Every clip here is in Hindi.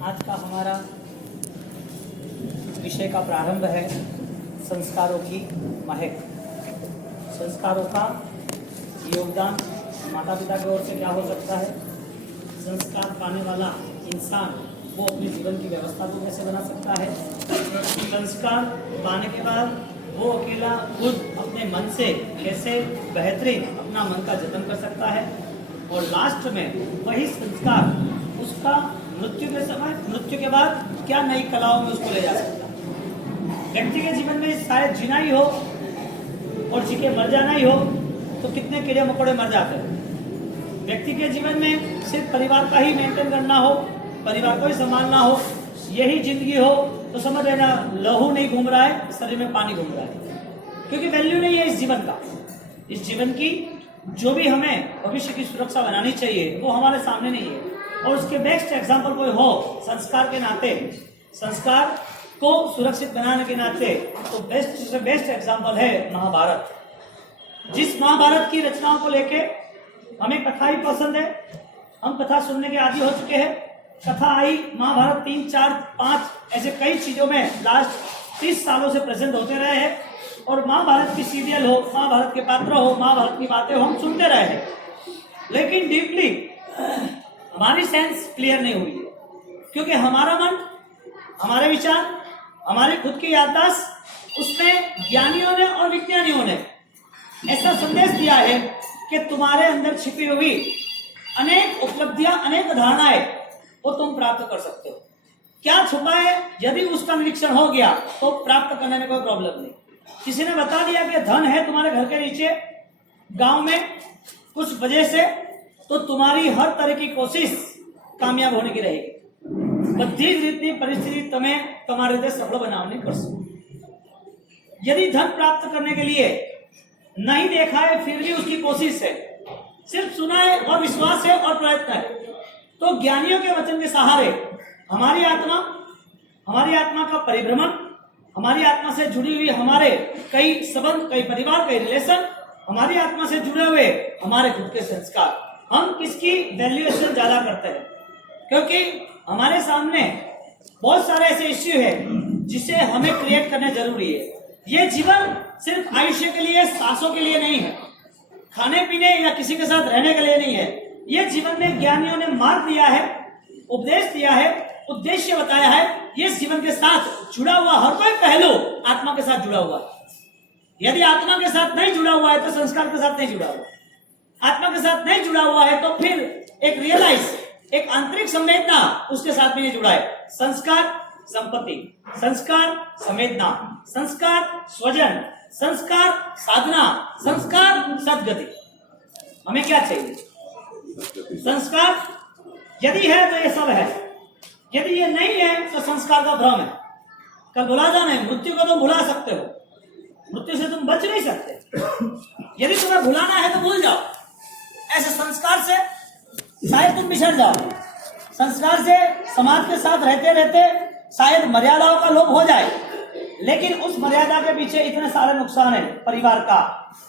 आज का हमारा विषय का प्रारंभ है संस्कारों की महक। संस्कारों का योगदान माता पिता की ओर से क्या हो सकता है। संस्कार पाने वाला इंसान वो अपने जीवन की व्यवस्था को कैसे बना सकता है। संस्कार पाने के बाद वो अकेला खुद अपने मन से कैसे बेहतरीन अपना मन का जतन कर सकता है। और लास्ट में वही संस्कार उसका मृत्यु के बाद क्या नई कलाओं में उसको ले जा सकता है। व्यक्ति के जीवन में शायद जीना ही हो और जी के मर जाना ही हो तो कितने कीड़े मकोड़े मर जाते हैं। व्यक्ति के जीवन में सिर्फ परिवार का ही मेंटेन करना हो, परिवार को ही संभालना हो, यही जिंदगी हो तो समझ लेना लहू नहीं घूम रहा है, शरीर में पानी घूम रहा है। क्योंकि वैल्यू नहीं है इस जीवन का। इस जीवन की जो भी हमें भविष्य की सुरक्षा बनानी चाहिए वो हमारे सामने नहीं है। और उसके बेस्ट एग्जाम्पल कोई हो संस्कार के नाते, संस्कार को सुरक्षित बनाने के नाते, तो बेस्ट एग्जाम्पल है महाभारत। जिस महाभारत की रचनाओं को लेके हमें कथा ही पसंद है, हम कथा सुनने के आदी हो चुके हैं। कथा आई महाभारत 3, 4, 5 ऐसे कई चीजों में लास्ट 30 सालों से प्रेजेंट होते रहे हैं। और महाभारत की सीरियल हो, महाभारत के पात्र हो, महाभारत की बातें हो, हम सुनते रहे हैं। लेकिन डीपली हमारी सेंस क्लियर नहीं हुई है। क्योंकि हमारा मन, हमारे विचार, हमारी खुद की याददाश्त, उसमें ज्ञानियों ने और विज्ञानियों ने ऐसा संदेश दिया है कि तुम्हारे अंदर छिपी हुई अनेक उपलब्धियां, अनेक धारणाएं वो तुम प्राप्त कर सकते हो। क्या छुपा है, यदि उसका निरीक्षण हो गया तो प्राप्त करने में कोई प्रॉब्लम नहीं। किसी ने बता दिया कि धन है तुम्हारे घर के नीचे गांव में कुछ वजह से, तो तुम्हारी हर तरह की कोशिश कामयाब होने की रहेगी। बधी जितनी परिस्थिति तुम्हें तुम्हारे लिए सफल बनाने कर सकती। यदि धन प्राप्त करने के लिए नहीं देखा है फिर भी उसकी कोशिश है, सिर्फ सुना है और विश्वास है और प्रयत्न है, तो ज्ञानियों के वचन के सहारे हमारी आत्मा का परिभ्रमण, हमारी आत्मा से जुड़ी हुई हमारे कई संबंध, कई परिवार, कई रिलेशन, हमारी आत्मा से जुड़े हुए हमारे खुद के संस्कार, हम किसकी वैल्यूएशन ज्यादा करते हैं। क्योंकि हमारे सामने बहुत सारे ऐसे इश्यू है जिसे हमें क्रिएट करने जरूरी है। ये जीवन सिर्फ आयुष्य के लिए, सांसों के लिए नहीं है, खाने पीने या किसी के साथ रहने के लिए नहीं है। ये जीवन में ज्ञानियों ने मार्ग दिया है, उपदेश दिया है, उद्देश्य बताया है। ये जीवन के साथ जुड़ा हुआ हर कोई पहलू आत्मा के साथ जुड़ा हुआ है। यदि आत्मा के साथ नहीं जुड़ा हुआ है तो संस्कार के साथ नहीं जुड़ा हुआ। आत्मा के साथ नहीं जुड़ा हुआ है तो फिर एक रियलाइज, एक आंतरिक संवेदना उसके साथ भी नहीं जुड़ा है। संस्कार संपत्ति, संस्कार संवेदना, संस्कार स्वजन, संस्कार साधना, संस्कार सद्गति। हमें क्या चाहिए? संस्कार यदि है तो ये सब है, यदि ये नहीं है तो संस्कार का भ्रम है। कल भुला जाना है, मृत्यु को तुम भुला सकते हो, मृत्यु से तुम बच नहीं सकते। यदि तुम्हें भुलाना है तो भूल जाओ। ऐसे संस्कार से शायद तुम बिछड़ जाओ, संस्कार से समाज के साथ रहते रहते शायद मर्यादाओं का लोप हो जाए। लेकिन उस मर्यादा के पीछे इतने सारे नुकसान है, परिवार का,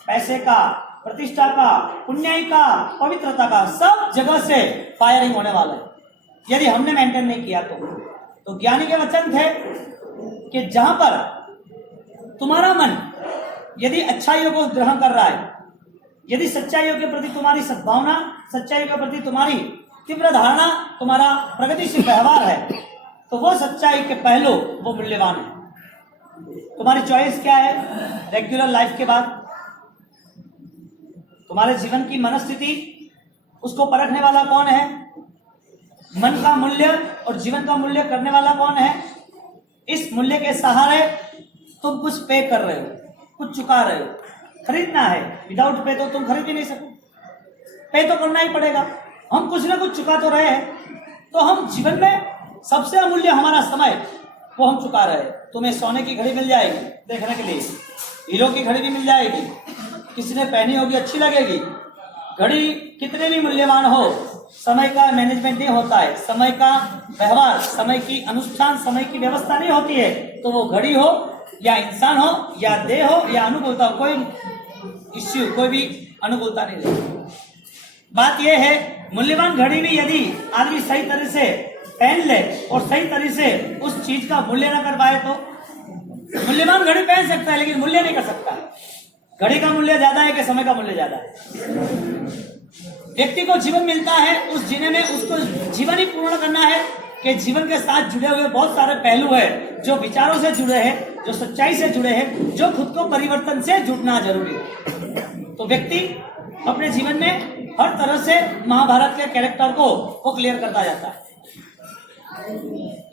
पैसे का, प्रतिष्ठा का, पुण्याई का, पवित्रता का, सब जगह से फायरिंग होने वाला है यदि हमने मेंटेन नहीं किया तो ज्ञानी के वचन थे कि जहां पर तुम्हारा मन यदि अच्छाइयों को ग्रहण कर रहा है, यदि सच्चाइयों के प्रति तुम्हारी सद्भावना, सच्चाइयों के प्रति तुम्हारी तीव्र धारणा, तुम्हारा प्रगतिशील व्यवहार है, तो वो सच्चाई के पहलू वो मूल्यवान है। तुम्हारी चॉइस क्या है रेगुलर लाइफ के बाद? तुम्हारे जीवन की मनस्थिति, उसको परखने वाला कौन है? मन का मूल्य और जीवन का मूल्य करने वाला कौन है? इस मूल्य के सहारे तुम कुछ पे कर रहे हो, कुछ चुका रहे हो। खरीदना है, विदाउट पे तो तुम खरीद ही नहीं सको, पे तो करना ही पड़ेगा। हम कुछ ना कुछ चुका तो रहे हैं। तो हम जीवन में सबसे अमूल्य हमारा समय वो हम चुका रहे हैं। तुम्हें सोने की घड़ी मिल जाएगी देखने के लिए, हीरो की घड़ी भी मिल जाएगी, किसी ने पहनी होगी, अच्छी लगेगी। घड़ी कितने भी मूल्यवान हो, समय का मैनेजमेंट नहीं होता है, समय का व्यवहार, समय की अनुष्ठान, समय की व्यवस्था नहीं होती है, तो वो घड़ी हो या इंसान हो या देह हो या अनुकूलता हो, कोई इश्यू, कोई भी अनुकूलता नहीं रहेगी। बात यह है मूल्यवान घड़ी भी यदि आदमी सही तरह से पहन ले और सही तरीके से उस चीज का मूल्य ना कर पाए तो? मूल्यवान घड़ी पहन सकता है लेकिन मूल्य नहीं कर सकता है। घड़ी का मूल्य ज्यादा है कि समय का मूल्य ज्यादा है? व्यक्ति को जीवन मिलता है, उस जीने में उसको जीवन ही पूर्ण करना है कि जीवन के साथ जुड़े हुए बहुत सारे पहलू है, जो विचारों से जुड़े हैं, जो सच्चाई से जुड़े हैं, जो खुद को परिवर्तन से जुड़ना जरूरी है। तो व्यक्ति अपने जीवन में हर तरह से महाभारत के कैरेक्टर को वो क्लियर करता जाता है।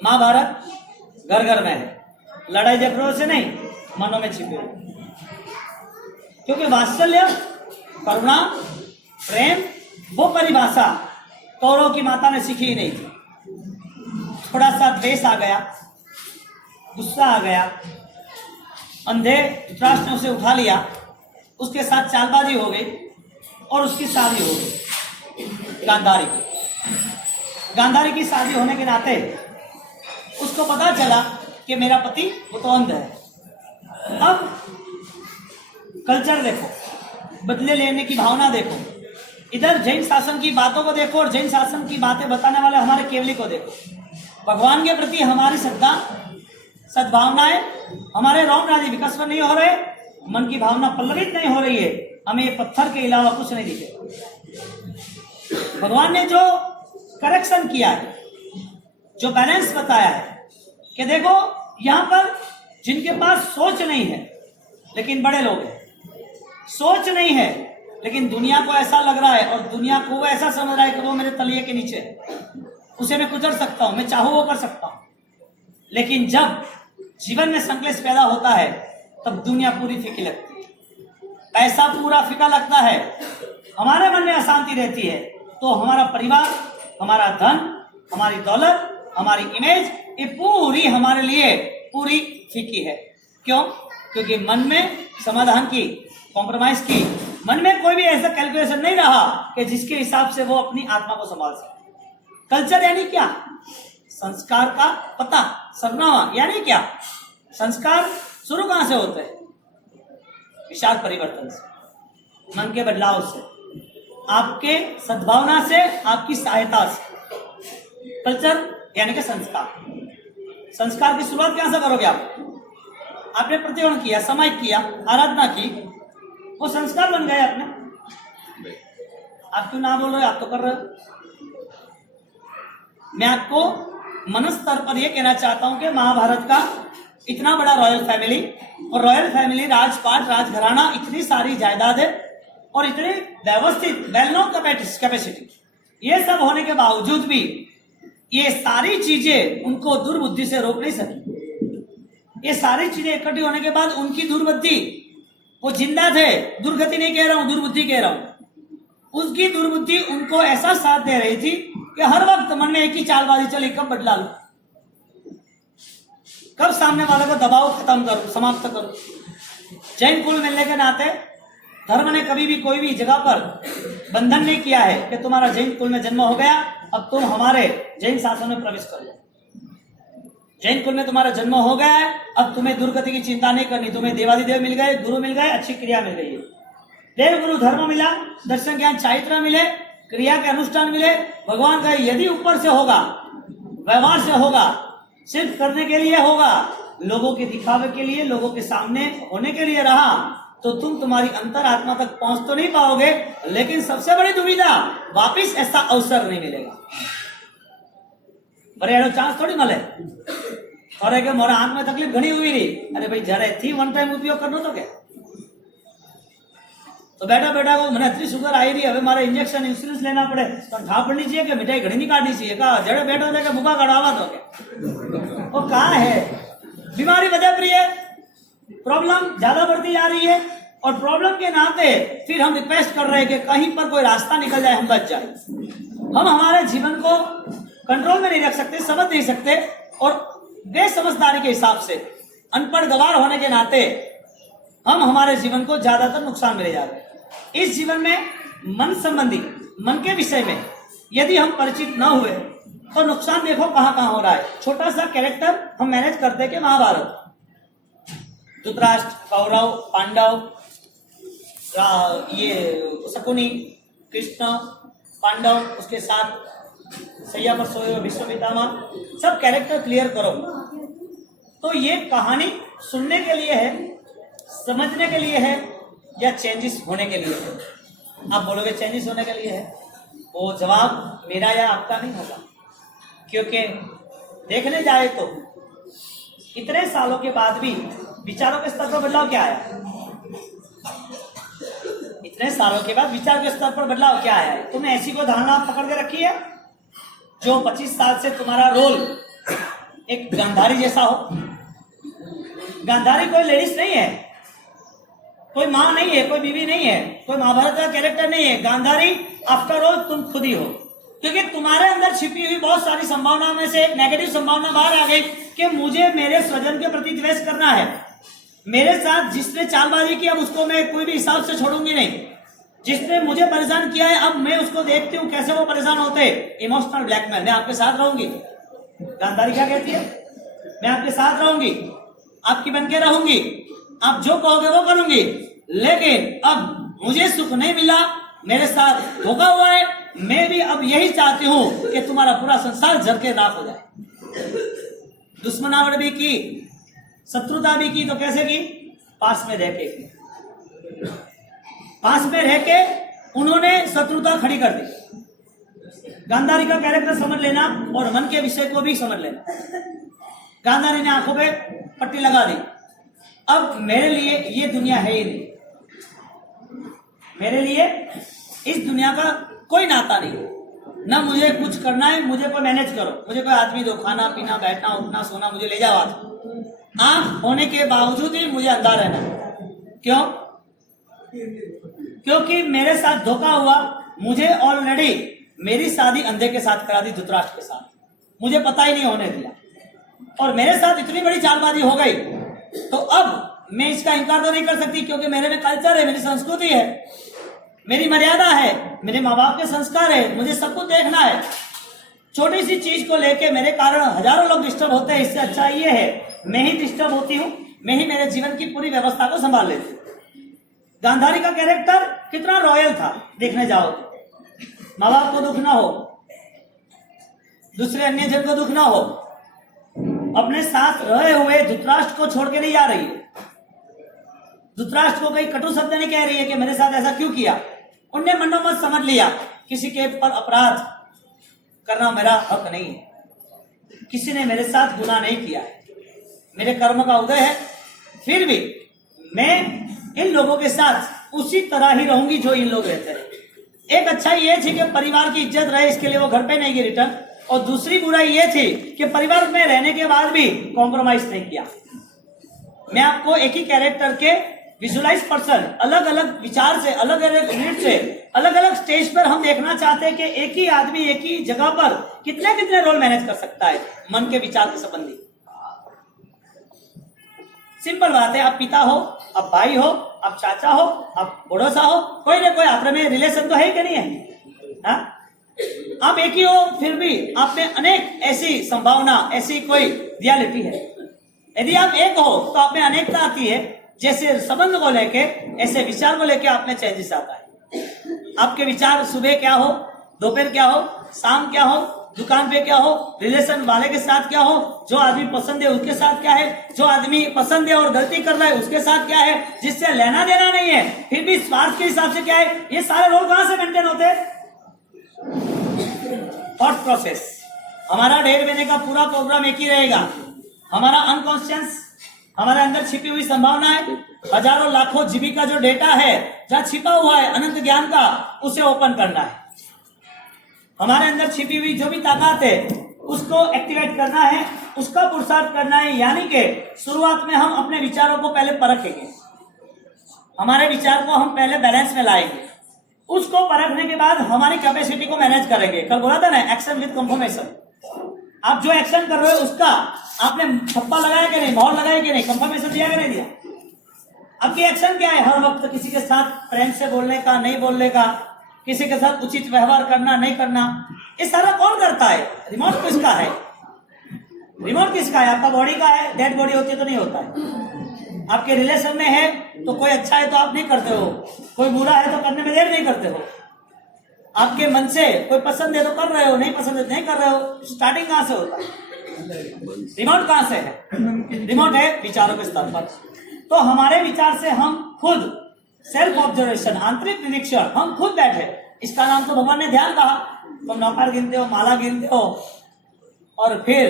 महाभारत घर घर में है, लड़ाई झगड़ों से नहीं, मनों में छिपे, क्योंकि वात्सल्य, करुणा, प्रेम, वो परिभाषा कौरव की माता ने सीखी ही नहीं थी। थोड़ा सा द्वेष आ गया, गुस्सा आ गया, अंधे धृतराष्ट्र ने उसे उठा लिया, उसके साथ चालबाजी हो गई और उसकी शादी हो गई गांधारी की। गांधारी की शादी होने के नाते उसको पता चला कि मेरा पति वो तो अंध है। अब कल्चर देखो, बदले लेने की भावना देखो, इधर जैन शासन की बातों को देखो और जैन शासन की बातें बताने वाले हमारे केवली को देखो। भगवान के प्रति हमारी श्रद्धा, सद्भावनाएं, हमारे रौम राजी विकसित नहीं हो रहे, मन की भावना पल्लवित नहीं हो रही है, हमें ये पत्थर के अलावा कुछ नहीं दिखे। भगवान ने जो करेक्शन किया है, जो बैलेंस बताया है कि देखो यहाँ पर जिनके पास सोच नहीं है लेकिन बड़े लोग हैं, सोच नहीं है लेकिन दुनिया को ऐसा लग रहा है और दुनिया को वो ऐसा समझ रहा है कि वो मेरे तलिए के नीचे है, उसे मैं कुचल सकता हूं, मैं चाहूं वो कर सकता हूं। लेकिन जब जीवन में संकलेश पैदा होता है तब दुनिया पूरी फीकी लगती है, पैसा पूरा फीका लगता है, हमारे मन में अशांति रहती है, तो हमारा परिवार, हमारा धन, हमारी दौलत, हमारी इमेज, ये पूरी हमारे लिए पूरी फीकी है। क्यों? क्योंकि मन में समाधान की, कॉम्प्रोमाइज की, मन में कोई भी ऐसा कैलकुलेशन नहीं रहा कि जिसके हिसाब से वो अपनी आत्मा को संभाल सके। कल्चर यानी क्या? संस्कार का पता, सरनामा यानी क्या? संस्कार शुरू कहां से होते हैं? विचार परिवर्तन से, मन के बदलाव से, आपके सद्भावना से, आपकी सहायता से। कल्चर यानी कि संस्कार। संस्कार की शुरुआत कहां से करोगे आप? आपने प्रतिवर्ण किया, समय किया, आराधना की, वो संस्कार बन गए अपने। आप क्यों ना बोल रहे? आप तो कर रहे हो। मैं आपको मन स्तर पर यह कहना चाहता हूं कि महाभारत का इतना बड़ा रॉयल फैमिली, और रॉयल फैमिली, राजपाट, राजघराना, इतनी सारी जायदाद है और इतनी व्यवस्थित वेल नोन कैपेसिटी, ये सब होने के बावजूद भी ये सारी चीजें उनको दुर्बुद्धि से रोक नहीं सकी। ये सारी चीजें इकट्ठी होने के बाद उनकी दुर्बुद्धि, वो जिंदा थे, दुर्गति नहीं कह रहा हूं, दुर्बुद्धि कह रहा हूं, उसकी दुर्बुद्धि उनको ऐसा साथ दे रही थी कि हर वक्त मन में एक ही चालबाजी चली, कब बदला लो, कब सामने वाले को दबाव खत्म करो, समाप्त करो। जैन कुल मिलने के नाते धर्म ने कभी भी कोई भी जगह पर बंधन नहीं किया है कि तुम्हारा जैन कुल में जन्म हो गया, अब तुम हमारे जैन शासन में प्रवेश कर लो। जैन कुल में तुम्हारा जन्म हो गया है, अब तुम्हें दुर्गति की चिंता नहीं करनी, तुम्हें देवादिदेव मिल गए, गुरु मिल गए, अच्छी क्रिया मिल गई है, देव गुरु धर्म मिला, दर्शन ज्ञान चारित्र मिले, क्रिया के अनुष्ठान मिले, भगवान का यदि ऊपर से होगा, व्यवहार से होगा, सिर्फ करने के लिए होगा, लोगों के दिखावे के लिए, लोगों के सामने होने के लिए रहा, तो तुम तुम्हारी अंतरात्मा तक पहुंच तो नहीं पाओगे, लेकिन सबसे बड़ी दुविधा, वापिस ऐसा अवसर नहीं मिलेगा। बड़े चांस थोड़ी मले और कि मोरा आंख में तकलीफ घनी हुई रही, अरे भाई जरा थी वन टाइम उपयोग करना तो क्या, तो बेटा बेटा को मैंने इतनी शुगर आई रही, अब मारे इंजेक्शन इंश्योरेंस लेना पड़े, तो ठा पड़नी चाहिए कि मिठाई घड़ी नहीं काटनी चाहिए, कहा जड़े बैठा जाके भूखा कड़ावा तो क्या, वो कहा है बीमारी वजह प्रिय है, प्रॉब्लम ज्यादा बढ़ती जा रही है, और प्रॉब्लम के नाते फिर हम रिक्वेस्ट कर रहे हैं कि कहीं पर कोई रास्ता निकल जाए, हम बच जाए। हम हमारे जीवन को कंट्रोल में नहीं रख सकते, समझ नहीं सकते, और बेसमझदारी के हिसाब से, अनपढ़ गवार होने के नाते हम हमारे जीवन को ज्यादातर नुकसान में ले जा रहे हैं। इस जीवन में मन संबंधी, मन के विषय में यदि हम परिचित न हुए तो नुकसान देखो कहां कहां हो रहा है। छोटा सा कैरेक्टर हम मैनेज करते हैं कि महाभारत, धृतराष्ट्र, कौरव, पांडव, ये शकुनी, कृष्ण, पांडव, उसके साथ सैया पर सोए हुए विश्व पितामह, सब कैरेक्टर क्लियर करो। तो ये कहानी सुनने के लिए है, समझने के लिए है, या चेंजेस होने के लिए है? आप बोलोगे चेंजेस होने के लिए है, वो जवाब मेरा या आपका नहीं होगा, क्योंकि देखने जाए तो इतने सालों के बाद भी विचारों के स्तर पर बदलाव क्या आया? इतने सालों के बाद विचार के स्तर पर बदलाव क्या आया है? तुमने ऐसी कोई धारणा पकड़ के रखी है जो 25 साल से तुम्हारा रोल एक गांधारी जैसा हो? गांधारी कोई लेडीज नहीं है, कोई माँ नहीं है, कोई बीवी नहीं है, कोई महाभारत का कैरेक्टर नहीं है। गांधारी आफ्टर ऑल तुम खुद ही हो, क्योंकि तुम्हारे अंदर छिपी हुई बहुत सारी संभावनाओं में से एक नेगेटिव संभावना बाहर आ गई कि मुझे मेरे स्वजन के प्रति द्वेष करना है। मेरे साथ जिसने चालबाजी की, अब उसको मैं कोई भी हिसाब से छोड़ूंगी नहीं। जिसने मुझे परेशान किया है, अब मैं उसको देखती हूँ कैसे वो परेशान होते। इमोशनल ब्लैकमेल, मैं आपके साथ रहूंगी। गांधारी क्या कहती है? मैं आपके साथ रहूंगी, आपकी बनके रहूंगी, आप जो कहोगे वो करूंगी, लेकिन अब मुझे सुख नहीं मिला, मेरे साथ धोखा हुआ है। मैं भी अब यही चाहती हूं कि तुम्हारा पूरा संसार जल के राख हो जाए। दुश्मनावट भी की, शत्रुता भी की, तो कैसे की? पास में रह के, पास में रह के उन्होंने शत्रुता खड़ी कर दी। गांधारी का कैरेक्टर समझ लेना और मन के विषय को भी समझ लेना। गांधारी ने आंखों पे पट्टी लगा दी, अब मेरे लिए ये दुनिया है ही नहीं, मेरे लिए इस दुनिया का कोई नाता नहीं, ना मुझे कुछ करना है, मुझे कोई मैनेज करो, मुझे कोई आदमी दो, खाना पीना बैठना उठना सोना मुझे ले जाओ। आंख होने के बावजूद ही मुझे अंधा रहना। क्यों? क्योंकि मेरे साथ धोखा हुआ। मुझे ऑलरेडी मेरी शादी अंधे के साथ करा दी, धृतराष्ट्र के साथ, मुझे पता ही नहीं होने दिया, और मेरे साथ इतनी बड़ी चालबाजी हो गई। तो अब मैं इसका इनकार तो नहीं कर सकती, क्योंकि मेरे में कल्चर है, मेरी संस्कृति है, मेरी मर्यादा है, मेरे माँ बाप के संस्कार है, मुझे सब कुछ देखना है। छोटी सी चीज को लेके मेरे कारण हजारों लोग डिस्टर्ब होते हैं। इससे अच्छा ये है मैं ही डिस्टर्ब होती हूँ, मैं ही मेरे जीवन की पूरी व्यवस्था को संभाल लेती हूँ। गांधारी का कैरेक्टर कितना रॉयल था, देखने जाओ। माँ बाप को दुख ना हो, दूसरे अन्य जन को दुख ना हो, अपने साथ रहे हुए धृतराष्ट्र को छोड़ के नहीं जा रही है। धृतराष्ट्र को कई कटु शब्द नहीं कह रही है कि मेरे साथ ऐसा क्यों किया। उनने मनोमत समझ लिया किसी के पर अपराध करना मेरा हक नहीं है, किसी ने मेरे साथ गुनाह नहीं किया है, मेरे कर्म का उदय है, फिर भी मैं इन लोगों के साथ उसी तरह ही रहूंगी जो इन लोग रहते हैं। एक अच्छाई ये थी कि परिवार की इज्जत रहे, इसके लिए वो घर पे नहीं गई रिटर्न, और दूसरी बुराई ये थी कि परिवार में रहने के बाद भी कॉम्प्रोमाइज नहीं किया। मैं आपको एक ही कैरेक्टर के विजुअलाइज पर्सन, अलग अलग विचार से, अलग अलग यूनिट से, अलग अलग स्टेज पर हम देखना चाहते हैं कि एक ही आदमी एक ही जगह पर कितने कितने रोल मैनेज कर सकता है मन के विचार के संबंधी। सिंपल बात है, आप पिता हो, आप भाई हो, आप चाचा हो, आप पड़ोसा हो, कोई ना कोई आप में रिलेशन तो है कि नहीं है? हा? आप एक ही हो, फिर भी आप में अनेक ऐसी संभावना, ऐसी कोई रियलिटी है। यदि आप एक हो तो आप में अनेकता आती है। जैसे संबंध को लेके, ऐसे विचार को लेके आप में चेंजेस आता है। आपके विचार सुबह क्या हो, दोपहर क्या हो, शाम क्या हो, दुकान पे क्या हो, रिलेशन वाले के साथ क्या हो, जो आदमी पसंद है उसके साथ क्या है, जो आदमी पसंद है और गलती कर रहा है उसके साथ क्या है, जिससे लेना देना नहीं है फिर भी स्वार्थ के हिसाब से क्या है, ये सारे रोल कहां से मेंटेन होते हैं? Thought process. हमारा 1.5 महीने का पूरा प्रोग्राम एक ही रहेगा। हमारा अनकॉन्शियस, हमारे अंदर छिपी हुई संभावना है, हजारों लाखों जीबी का जो डेटा है, जहां छिपा हुआ है अनंत ज्ञान का, उसे ओपन करना है। हमारे अंदर छिपी हुई जो भी ताकत है उसको एक्टिवेट करना है, उसका पुरुषार्थ करना है। यानी कि शुरुआत में हम अपने विचारों को पहले परखेंगे, हमारे विचार को हम पहले बैलेंस में लाएंगे, उसको परखने के बाद हमारी कैपेसिटी को मैनेज करेंगे। कल बोला था ना, एक्शन विद कंफर्मेशन। आप जो एक्शन कर रहे हो उसका आपने छप्पा लगाया कि नहीं, मोहर लगाया कि नहीं, कंफर्मेशन दिया कि नहीं दिया? आपकी एक्शन क्या है? हर वक्त किसी के साथ प्रेम से बोलने का, नहीं बोलने का, किसी के साथ उचित व्यवहार करना, नहीं करना, ये सारा कौन करता है? रिमोट किसका है? रिमोट किसका है? आपका बॉडी का है। डेड बॉडी होती है तो नहीं होता है। आपके रिलेशन में है तो कोई अच्छा है तो आप नहीं करते हो, कोई बुरा है तो करने में देर नहीं करते हो। आपके मन से कोई पसंद है तो कर रहे हो, नहीं पसंद है नहीं कर रहे हो। स्टार्टिंग कहाँ से होता है? रिमोट कहाँ से है? रिमोट है विचारों के स्तर पर। तो हमारे विचार से हम खुद सेल्फ ऑब्जर्वेशन, आंतरिक निरीक्षण, हम खुद बैठे, इसका नाम तो भगवान ने ध्यान कहा। तो नौकर गिनते हो, माला गिनते हो, और फिर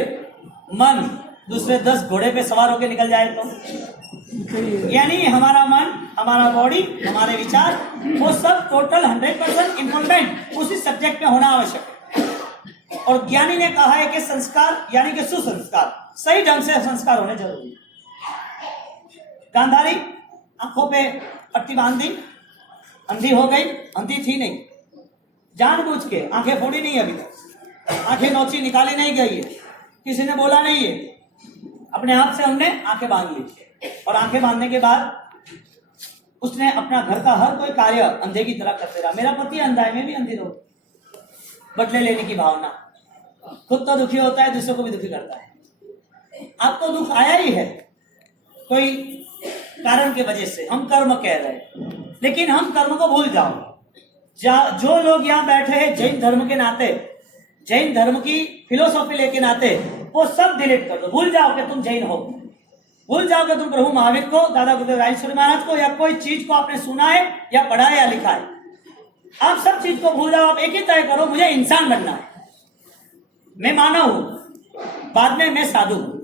मन दूसरे 10 घोड़े पे सवार होकर निकल जाए तो, यानी हमारा मन, हमारा बॉडी, हमारे विचार, वो सब टोटल 100% इन्वॉल्वमेंट उसी सब्जेक्ट में होना आवश्यक है। और ज्ञानी ने कहा है कि संस्कार यानी कि सुसंस्कार, सही ढंग से संस्कार होने जरूरी है। गांधारी आंखों पे पट्टी बांध दी, अंधी हो गई, अंधी थी नहीं, जानबूझ के आंखें फोड़ी नहीं, अभी तक आंखें नोची निकाली नहीं गई है, किसी ने बोला नहीं है, अपने आप से हमने आंखें बांध ली। और आंखें बांधने के बाद उसने अपना घर का हर कोई कार्य अंधे की तरह करते रहा। मेरा पति अंधा है, मैं भी अंधी रहूं, बदले लेने की भावना, खुद तो दुखी होता है, दूसरों को भी दुखी करता है। आपको दुख आया ही है कोई कारण की वजह से, हम कर्म कह रहे हैं, लेकिन हम कर्म को भूल जाओ। जो लोग यहाँ बैठे हैं जैन धर्म के नाते, जैन धर्म की फिलोसॉफी लेके नाते, वो सब डिलीट कर दो, भूल जाओ कि तुम जैन हो, भूल जाओ कि तुम प्रभु महावीर को, दादा गुरुदेव राजेश्वरी महाराज को, या कोई चीज को आपने सुना है या पढ़ा है या लिखा है। आप सब चीज को भूल जाओ, आप एक ही तय करो, मुझे इंसान बनना है। मैं मानव हूं, बाद में मैं साधु हूं।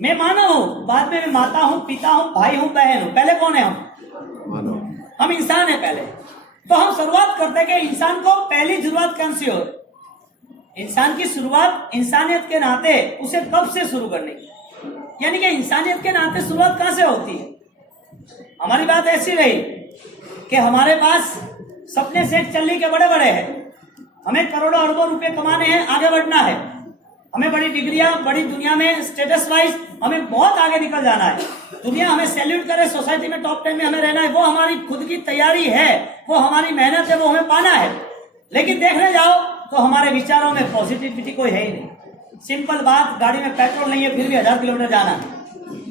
मैं मानव हूं, बाद में मैं माता हूं, पिता हूं, भाई हूं, बहन हूं। पहले कौन है हम इंसान है पहले। तो हम शुरुआत करते हैं कि इंसान को पहली जरूरत कौन सी हो? इंसान की शुरुआत इंसानियत के नाते उसे कब से शुरू करनी, यानी कि इंसानियत के नाते शुरुआत कहां से होती है? हमारी बात ऐसी रही कि हमारे पास सपने सेठ चलने के बड़े बड़े हैं, हमें करोड़ों अरबों रुपए कमाने हैं, आगे बढ़ना है, हमें बड़ी डिग्रियां, बड़ी दुनिया में स्टेटस वाइज हमें बहुत आगे निकल जाना है, दुनिया हमें सैल्यूट करे, सोसाइटी में टॉप 10 में हमें रहना है, वो हमारी खुद की तैयारी है, वो हमारी मेहनत है, वो हमें पाना है। लेकिन देखने जाओ तो हमारे विचारों में पॉजिटिविटी कोई है ही नहीं। सिंपल बात, गाड़ी में पेट्रोल नहीं है फिर भी 1000 किलोमीटर जाना है,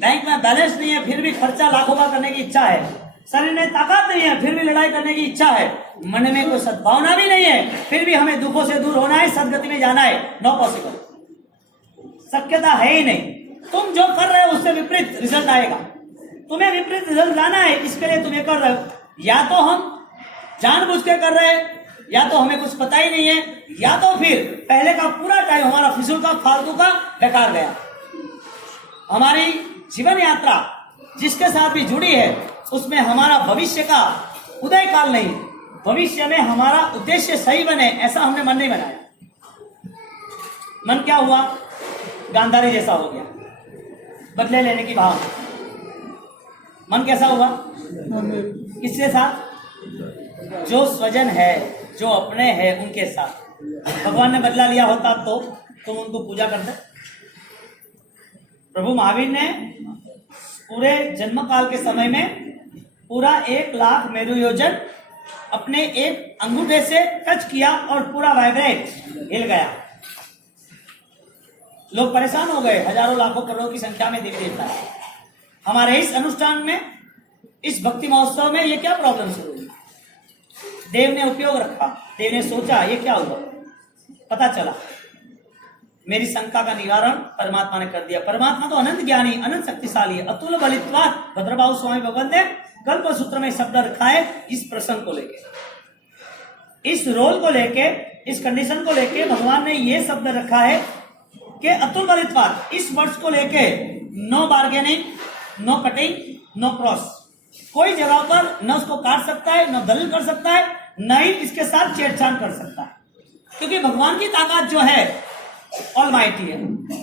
बैंक में बैलेंस नहीं है फिर भी खर्चा लाखों का करने की इच्छा है, शरीर में ताकत नहीं है फिर भी लड़ाई करने की इच्छा है, मन में कोई सद्भावना भी नहीं है फिर भी हमें दुखों से दूर होना है, सदगति में जाना है। नो पॉसिबल, शक्यता है ही नहीं। तुम जो कर रहे हो उससे विपरीत रिजल्ट आएगा, तुम्हें विपरीत रिजल्ट लाना है, इसके लिए तुम ये कर रहे हो। या तो हम जानबूझ के कर रहे हैं, या तो हमें कुछ पता ही नहीं है, या तो फिर पहले का पूरा टाइम हमारा फिजूल का, फालतू का बेकार गया। हमारी जीवन यात्रा जिसके साथ भी जुड़ी है उसमें हमारा भविष्य का उदय काल नहीं, भविष्य में हमारा उद्देश्य सही बने ऐसा हमने मन नहीं बनाया। मन क्या हुआ? गांधारी जैसा हो गया, बदले लेने की भावना। मन कैसा हुआ? किसके साथ? जो स्वजन है, जो अपने हैं उनके साथ। भगवान ने बदला लिया होता तो तुम उनको पूजा करते? प्रभु महावीर ने पूरे जन्म काल के समय में पूरा 1 लाख मेरु योजन अपने एक अंगूठे से टच किया और पूरा वाइब्रेट हिल गया। लोग परेशान हो गए, हजारों लाखों करोड़ों की संख्या में देवी देवता है। हमारे इस अनुष्ठान में, इस भक्ति महोत्सव में ये क्या प्रॉब्लम शुरू हुई? देव ने उपयोग रखा, देव ने सोचा ये क्या हुआ, पता चला, मेरी शंका का निवारण परमात्मा ने कर दिया। परमात्मा तो अनंत ज्ञानी, अनंत शक्तिशाली है। अतुल बलित्वात् भद्रबाहु स्वामी भगवान ने कल्प सूत्र में शब्द रखा है इस प्रसंग को लेके, इस रोल को लेके, इस कंडीशन को लेके भगवान ने ये शब्द रखा है कि अतुल बलित्वात्, इस वर्ड्स को लेके no bargaining, no cutting, no cross. कोई जगह पर न उसको काट सकता है, न दलील कर सकता है, न ही इसके साथ छेड़छाड़ कर सकता है, क्योंकि भगवान की ताकत जो है ऑलमाइटी है,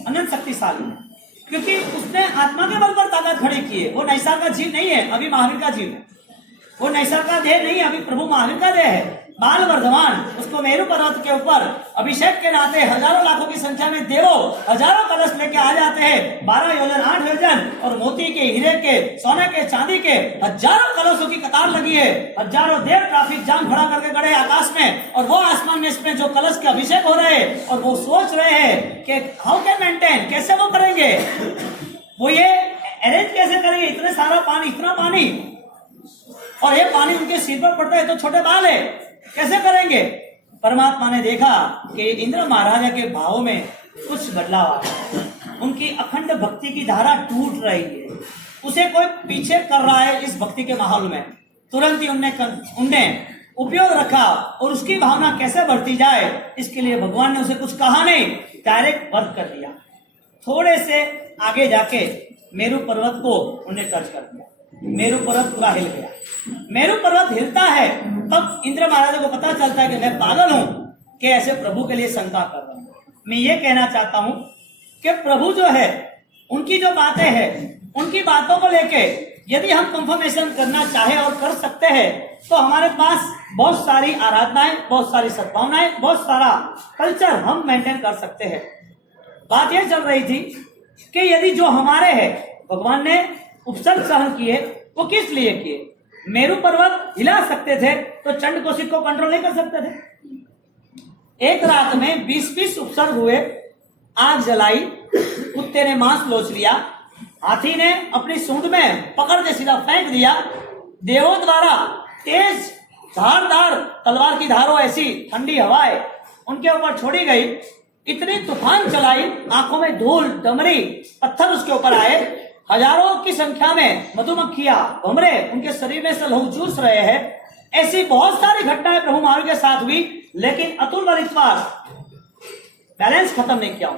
अनंत शक्तिशाली है, क्योंकि उसने आत्मा के बल पर ताकत खड़ी की है। वो नैसार का जीव नहीं है, अभी महावीर का जीव है। वो नैसार का देह नहीं है, अभी प्रभु महावीर का देह है। बाल वर्धमान, उसको मेरु पर्वत के ऊपर अभिषेक के नाते हजारों लाखों की संख्या में देवों हजारों कलश लेके आ जाते हैं, 12 योजन 8 योजन, और मोती के, हीरे के, सोने के, चांदी के हजारों कलशों की कतार लगी है। हजारों देव ट्रैफिक जाम खड़ा करके खड़े आकाश में, और वो आसमान में इसमें जो कलश के अभिषेक हो रहे हैं, और वो सोच रहे हैं कि हाउ कैन मेंटेन, कैसे वो करेंगे, वो ये अरेंज कैसे करेंगे, इतने सारा पानी, इतना पानी, और ये पानी उनके सिर पर पड़ता है तो छोटे बाल है, कैसे करेंगे? परमात्मा ने देखा कि इंद्र महाराजा के भाव में कुछ बदलाव आ गया, उनकी अखंड भक्ति की धारा टूट रही है, उसे कोई पीछे कर रहा है इस भक्ति के माहौल में। तुरंत ही उनने उपयोग रखा और उसकी भावना कैसे बढ़ती जाए इसके लिए भगवान ने उसे कुछ कहा नहीं, डायरेक्ट वध कर दिया। थोड़े से आगे जाके मेरू पर्वत को उन्हें टच कर दिया, मेरू पर्वत पूरा हिल गया। मेरू पर्वत हिलता है तब इंद्र महाराज को पता चलता है कि मैं पागल हूं कि ऐसे प्रभु के लिए शंका कर रहा हूं। मैं ये कहना चाहता हूं कि प्रभु जो है उनकी जो बातें हैं उनकी बातों को लेके यदि हम कंफर्मेशन करना चाहे और कर सकते हैं तो हमारे पास बहुत सारी आराधनाएं, बहुत सारी सद्भावनाएं, बहुत सारा कल्चर हम मेंटेन कर सकते हैं। बात यह चल रही थी कि यदि जो हमारे है भगवान ने उपसर्ग सहन किए वो किस लिए किए? मेरू पर्वत हिला सकते थे तो चंड कौशिक को कंट्रोल नहीं कर सकते थे। एक रात में 20-20 उपसर्ग हुए, आग जलाई, कुत्ते ने मांस लोच लिया, हाथी ने अपनी सूंड में पकड़ के सीधा फेंक दिया, देवों द्वारा तेज धारदार तलवार की धारों ऐसी ठंडी हवाएं उनके ऊपर छोड़ी गई, इतनी तूफान चलाई, आंखों में धूल डमरी पत्थर उसके ऊपर आए, हजारों की संख्या में मधुमक्खियां भमरे उनके शरीर में से लहू चूस रहे हैं। ऐसी बहुत सारी घटनाएं प्रभु महावीर के साथ हुई, लेकिन अतुल बलिश्वास बैलेंस खत्म नहीं किया,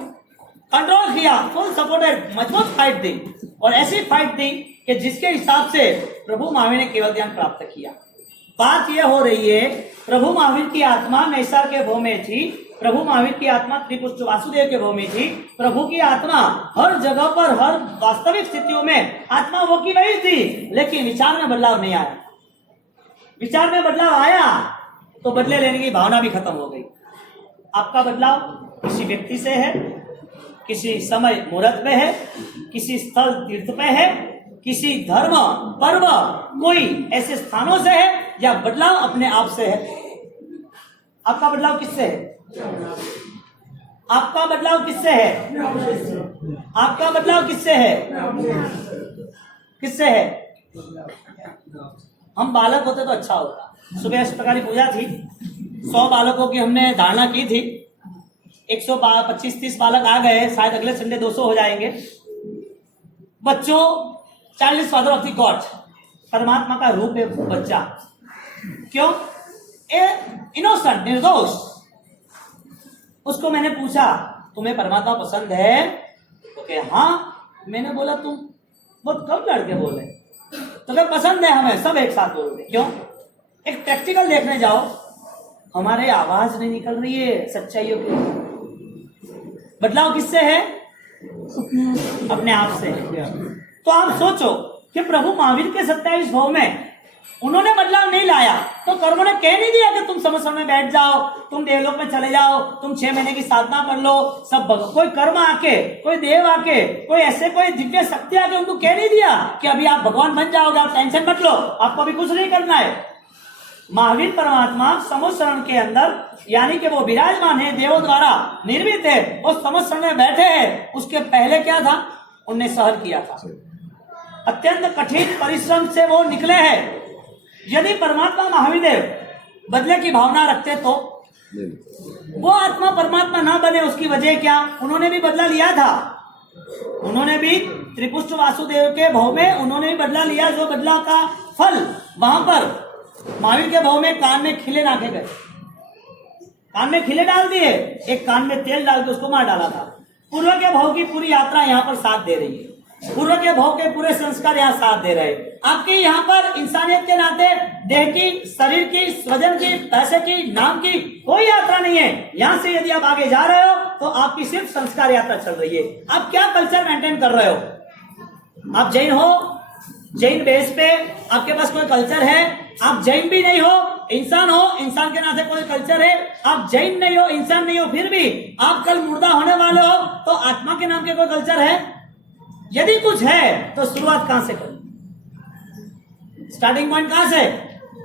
कंट्रोल किया, फुल सपोर्टेड, मजबूत फाइट दी और ऐसी फाइट दी कि जिसके हिसाब से प्रभु महावीर ने केवल ज्ञान प्राप्त किया। बात यह हो रही है प्रभु महावीर की आत्मा नैसार के भव में थी, प्रभु महावीर की आत्मा त्रिपुष्ट वासुदेव के भव में थी, प्रभु की आत्मा हर जगह पर हर वास्तविक स्थितियों में आत्मा वो की वही थी, लेकिन विचार में बदलाव नहीं आया। विचार में बदलाव आया तो बदले लेने की भावना भी खत्म हो गई। आपका बदलाव किसी व्यक्ति से है, किसी समय मुहूर्त पे है, किसी स्थल तीर्थ पे है, किसी धर्म पर्व कोई ऐसे स्थानों से है, या बदलाव अपने आप से है? आपका बदलाव किससे है? आपका बदलाव किससे है? आपका बदलाव किससे है? किससे है? हम बालक होते तो अच्छा होता। सुबह अष्टप्रकारी पूजा थी, 100 बालकों की हमने धारणा की थी, 125-30 बालक आ गए, शायद अगले संडे 200 हो जाएंगे। बच्चों, child is father of the God, परमात्मा का रूप है बच्चा। क्यों? ए इनोसेंट, निर्दोष। उसको मैंने पूछा तुम्हें परमात्मा पसंद है? तो कहे हाँ। मैंने बोला तुम बहुत कम लड़के बोले, तो क्या पसंद है हमें, सब एक साथ बोलते। क्यों? एक प्रैक्टिकल देखने जाओ, हमारे आवाज नहीं निकल रही है सच्चाइयों की। बदलाव किससे है? अपने आप से। तो आप सोचो कि प्रभु महावीर के 27 भव में उन्होंने बदलाव नहीं लाया तो कर्मों ने कह नहीं दिया कि तुम समस्या में बैठ जाओ, तुम देवलोक में चले जाओ, तुम 6 महीने की साधना कर लो। सब कोई कर्म आके, कोई देव आके, कोई ऐसे कोई दिव्य शक्ति आके उनको कह नहीं दिया कि अभी आप भगवान बन जाओगे, आप टेंशन मत लो, आपको अभी कुछ नहीं करना है। महावीर परमात्मा समोशरण के अंदर, यानी कि वो विराजमान है, देवों द्वारा निर्मित है, और समोशरण में बैठे हैं। उसके पहले क्या था? उनने सहन किया था, अत्यंत कठिन परिश्रम से वो निकले हैं। यदि परमात्मा महावीर देव बदले की भावना रखते तो वो आत्मा परमात्मा ना बने, उसकी वजह क्या? उन्होंने भी बदला लिया था, उन्होंने भी त्रिपुष्ट वासुदेव के भव में उन्होंने भी बदला लिया। जो बदला का फल वहां पर महावीर के भव में कान में खिले नाके गए, कान में खिले डाल दिए, एक कान में तेल डाल के उसको मार डाला था। पूर्व के भव की पूरी यात्रा यहाँ पर साथ दे रही है, पूर्व के भव के पूरे संस्कार यहाँ साथ दे रहे हैं। आपके यहाँ पर इंसानियत के नाते देह की, शरीर की, स्वजन की, पैसे की, नाम की कोई यात्रा नहीं है। यहाँ से यदि आप आगे जा रहे हो तो आपकी सिर्फ संस्कार यात्रा चल रही है। आप क्या कल्चर मेंटेन कर रहे हो? आप जैन हो, जैन बेस पे आपके पास कोई कल्चर है? आप जैन भी नहीं हो, इंसान हो, इंसान के नाते कोई कल्चर है? आप जैन नहीं हो, इंसान नहीं हो, फिर भी आप कल मुर्दा होने वाले हो, तो आत्मा के नाम के कोई कल्चर है? यदि कुछ है तो शुरुआत कहां से करें? स्टार्टिंग पॉइंट कहां से?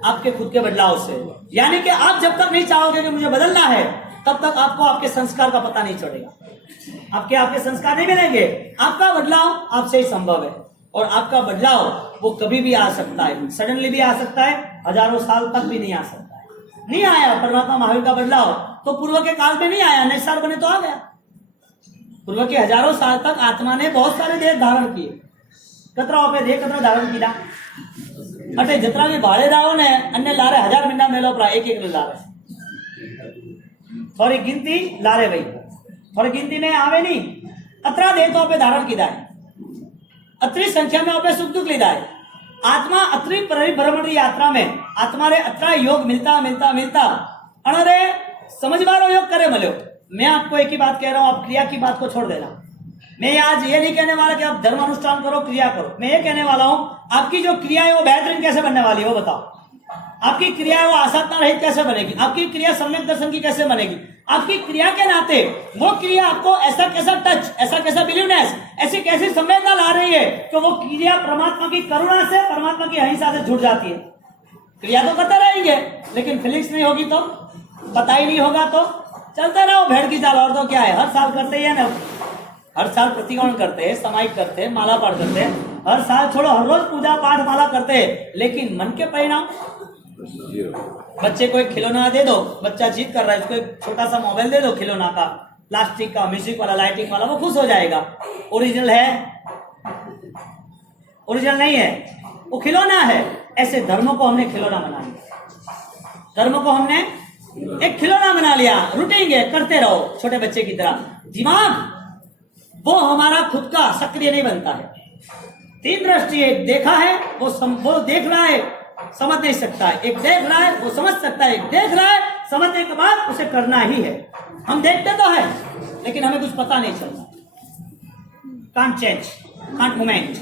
आपके खुद के बदलाव से। यानी कि आप जब तक नहीं चाहोगे कि मुझे बदलना है, तब तक आपको आपके संस्कार का पता नहीं चलेगा, आपके संस्कार नहीं मिलेंगे। आपका बदलाव आपसे ही संभव है, और आपका बदलाव वो कभी भी आ सकता है, सडनली भी आ सकता है, हजारों साल तक भी नहीं आ सकता है। नहीं आया परमात्मा महावीर का बदलाव, तो पूर्व के काल में नहीं आया, निस्सार बने तो आ गया। पूर्व के हजारों साल तक आत्मा ने बहुत सारे देह धारण किए, कतरा पे देह कतरा धारण किया अटे जितना भी भाड़े दाओ ने अन्य लारे 1000 मिंडा मेलो पर एक लारे थोड़ी गिनती लारे भाई, थोड़ी गिनती में आवे नहीं, अतरा देह तो आपे धारण किया है, अतरी संख्या में आपे सुख दुख लीधा है। आत्मा अतरी परिभ्रमण यात्रा में आत्मा रे अतरा योग मिलता मिलता मिलता अरे समझवारो योग करे मलो। मैं आपको एक ही बात कह रहा हूं, आप क्रिया की बात को छोड़ देना। मैं आज ये नहीं कहने वाला कि आप धर्म अनुष्ठान करो क्रिया करो, मैं ये कहने वाला हूं आपकी जो क्रिया है वो बेहतरीन कैसे बनने वाली है वो बताओ। आपकी क्रिया है वो आसक्ता रहित कैसे बनेगी, आपकी क्रिया सम्यक दर्शन की कैसे बनेगी, आपकी क्रिया के नाते वो क्रिया आपको ऐसा कैसा टच, ऐसा कैसा बिलीवनेस, ऐसी कैसी संवेदना ला रही है कि वो क्रिया परमात्मा की करुणा से, परमात्मा की अहिंसा से जुड़ जाती है। क्रिया तो करते रहेंगे लेकिन फीलिंग्स नहीं होगी तो, पता ही नहीं होगा तो चलते रहो भेड़ की चाल। और तो क्या है, हर साल करते ही है ना, हर साल प्रतिकोण करते हैं, समाहित करते हैं, माला पाठ करते हैं, हर साल छोड़ो हर रोज पूजा पाठ माला करते हैं, लेकिन मन के परिणाम। बच्चे को एक खिलौना दे दो, बच्चा जीत कर रहा है, उसको एक छोटा सा मोबाइल दे दो खिलौना का, प्लास्टिक का, म्यूजिक वाला, लाइटिंग वाला, वो खुश हो जाएगा। ओरिजिनल है? ओरिजिनल नहीं है, वो खिलौना है। ऐसे धर्मों को हमने खिलौना बना लिया, धर्म को हमने एक खिलौना बना लिया, रुटेंगे करते रहो छोटे बच्चे की तरह। दिमाग वो हमारा खुद का सक्रिय नहीं बनता है। तीन दृष्टि, एक देखा है वो देख रहा है समझ नहीं सकता है, एक देख रहा है वो समझ सकता है, एक देख रहा है समझने के बाद उसे करना ही है। हम देखते तो है लेकिन हमें कुछ पता नहीं चलता। कांट चेंज, कांट मूवमेंट,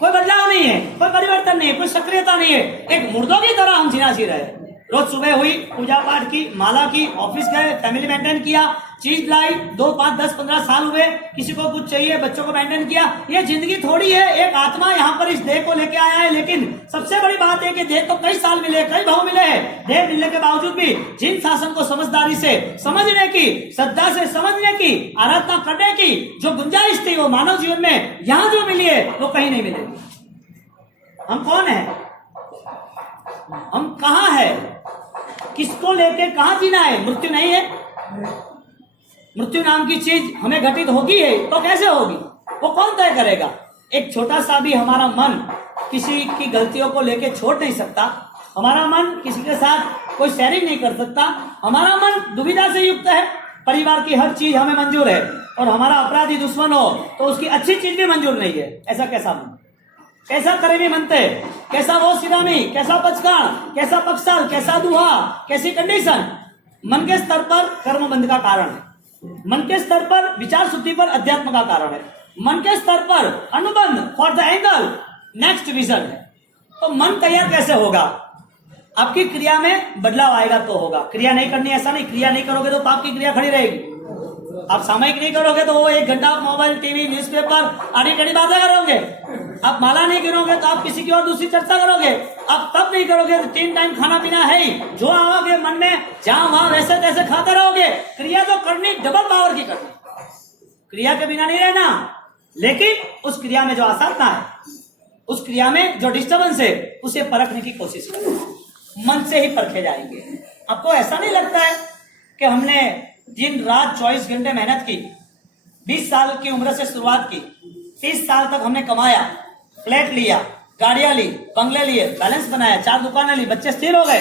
कोई बदलाव नहीं है, कोई परिवर्तन नहीं है, कोई सक्रियता नहीं है। एक मुर्दों की तरह हम जीना जी रहे। रोज सुबह हुई, पूजा पाठ की, माला की, ऑफिस गए, फैमिली मेंटेन किया, चीज लाई, 2, 5, 10, 15 साल हुए, किसी को कुछ चाहिए, बच्चों को मेंटेन किया। ये जिंदगी थोड़ी है। एक आत्मा यहाँ पर इस देह को लेके आया है, लेकिन सबसे बड़ी बात है कि देह तो कई साल मिले, कई भाव मिले हैं। देह मिलने के बावजूद भी जिन शासन को समझदारी से समझने की, श्रद्धा से समझने की, आराधना करने की जो गुंजाइश थी वो मानव जीवन में यहाँ जो मिली है वो कहीं नहीं मिलेगी। हम कौन है, हम कहाँ है, किसको लेके कहाँ जीना है? मृत्यु नहीं है? मृत्यु नाम की चीज हमें घटित होगी है तो कैसे होगी, वो कौन तय करेगा? एक छोटा सा भी हमारा मन किसी की गलतियों को लेके छोड़ नहीं सकता, हमारा मन किसी के साथ कोई शेयरिंग नहीं कर सकता, हमारा मन दुविधा से युक्त है। परिवार की हर चीज हमें मंजूर है और हमारा अपराधी दुश्मन हो तो उसकी अच्छी चीज भी मंजूर नहीं है। ऐसा कैसा मन, कैसा करेमी मनते, कैसा वो सिरामी, कैसा पचकाण, कैसा पक्षाल, कैसा दुहा, कैसी कंडीशन। मन के स्तर पर कर्म बंध का कारण है, मन के स्तर पर विचार शुद्धि पर अध्यात्म का कारण है, मन के स्तर पर अनुबंध for the angle next vision है। तो मन तैयार कैसे होगा? आपकी क्रिया में बदलाव आएगा तो होगा। क्रिया नहीं करनी ऐसा नहीं, क्रिया नहीं करोगे तो पाप की क्रिया खड़ी रहेगी। आप सामयिक नहीं करोगे तो वो 1 घंटा मोबाइल, टीवी, न्यूज़पेपर आड़ी टेढ़ी बातें करोगे। आप माला नहीं गिनोगे तो आप किसी की और दूसरी चर्चा करोगे। आप तब नहीं करोगे तो 3 टाइम खाना पीना है ही, जो आओगे मन में जहां वहां वैसे तैसे खाते रहोगे। क्रिया तो करनी डबल पावर की करनी, क्रिया के बिना नहीं रहना। लेकिन उस क्रिया में जो आसानता है, उस क्रिया में जो डिस्टर्बेंस है, उसे परखने की कोशिश करो। मन से ही परखे जाएंगे। आपको ऐसा नहीं लगता है कि हमने दिन रात 24 घंटे मेहनत की, 20 साल की उम्र से शुरुआत की, 30 साल तक हमने कमाया, फ्लैट लिया, गाड़ियां ली, बंगले लिए, बैलेंस बनाया, 4 दुकानें ली, बच्चे स्थिर हो गए,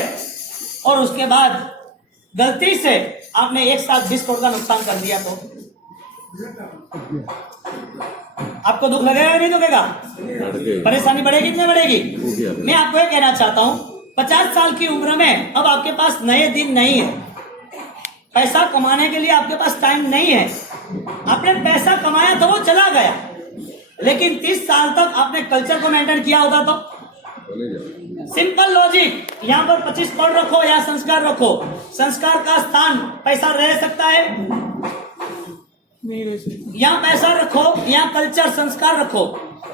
और उसके बाद गलती से आपने एक साथ 20 करोड़ का नुकसान कर दिया तो आपको दुख लगेगा या नहीं दुखेगा? परेशानी बढ़ेगी कि नहीं बढ़ेगी? मैं आपको ये कहना चाहता हूं, 50 साल की उम्र में अब आपके पास नए दिन नहीं है, पैसा कमाने के लिए आपके पास टाइम नहीं है। आपने पैसा कमाया तो वो चला गया, लेकिन 30 साल तक आपने कल्चर को मेंटेन किया होता तो। सिंपल लॉजिक, यहाँ पर 25 करोड़ रखो या संस्कार रखो, संस्कार का स्थान पैसा रह सकता है? यहाँ पैसा रखो, यहाँ कल्चर संस्कार रखो,